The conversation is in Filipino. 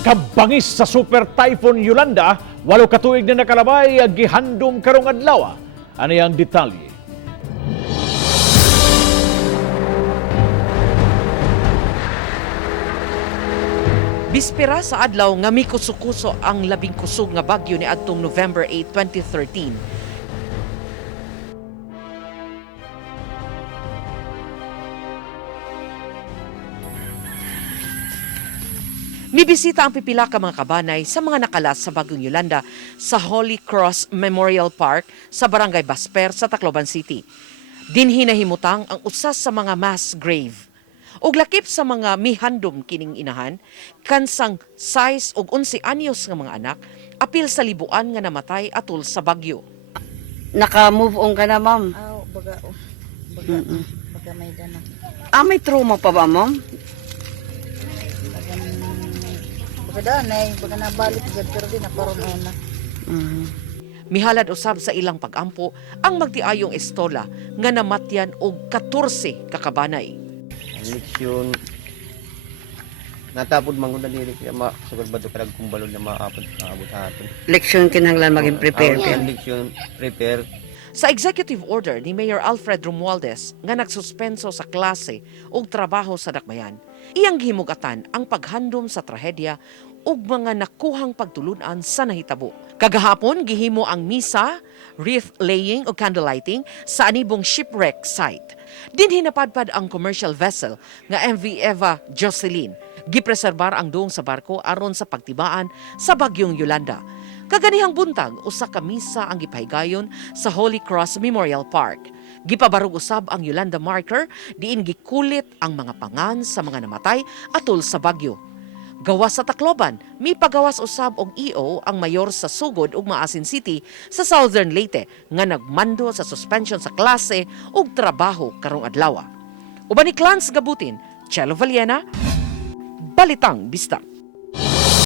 Kabangis sa Super Typhoon Yolanda, 8 ka tuig na nakalabay, gihandom karong adlaw. Ano yang detalye? Bispera sa adlaw nga mikuso-kuso ang labing kusog nga bagyo ni adtong November 8, 2013. Nibisita ang pipila ka mga kabanay sa mga nakalas sa Bagyong Yolanda sa Holy Cross Memorial Park sa Barangay Basper sa Tacloban City. Dinhi nahimutang ang usas sa mga mass grave. Ug lakip sa mga mihandom kining inahan, kansang 6 ug 11 anyos nga mga anak, apil sa libuan nga namatay atol sa bagyo. Naka-move on ka na, ma'am. Baga may dana. May trauma pa ba, ma'am? Baga danay, baga nabalik dyan, pero di naparoon na. Mihalad usab sa ilang pagampo ang magtiayong estola nga namatyan og 14 kakabanay. Ang leksyon natapod mangon na dili kaya masugod ba do karag kumbalon na maabot aton. Leksyon kinahanglan maging prepare. Ang leksyon prepare. Sa executive order ni Mayor Alfred Romualdez nga nagsuspenso sa klase ug trabaho sa dakbayan, iyang gihimugatan ang paghandom sa trahedya ug mga nakuhang pagtulunan sa nahitabo. Kagahapon gihimo ang misa, wreath laying ug candlelighting sa anibong shipwreck site. Dinhi napadpad ang commercial vessel nga MV Eva Jocelyn. Gipreserbar ang duong sa barko aron sa pagtibaan sa Bagyong Yolanda. Kaganihang buntag, usa ka misa ang gipahigayon sa Holy Cross Memorial Park. Gipabarog usab ang Yolanda marker diin gikulit ang mga pangan sa mga namatay atol sa bagyo. Gawas sa Tacloban, may pagawas usab og EO ang mayor sa Sugod ug Maasin City sa Southern Leyte nga nagmando sa suspension sa klase ug trabaho karong adlaw. Uban ni Clans Gabutin, Chelo Valiena, Balitang Bista.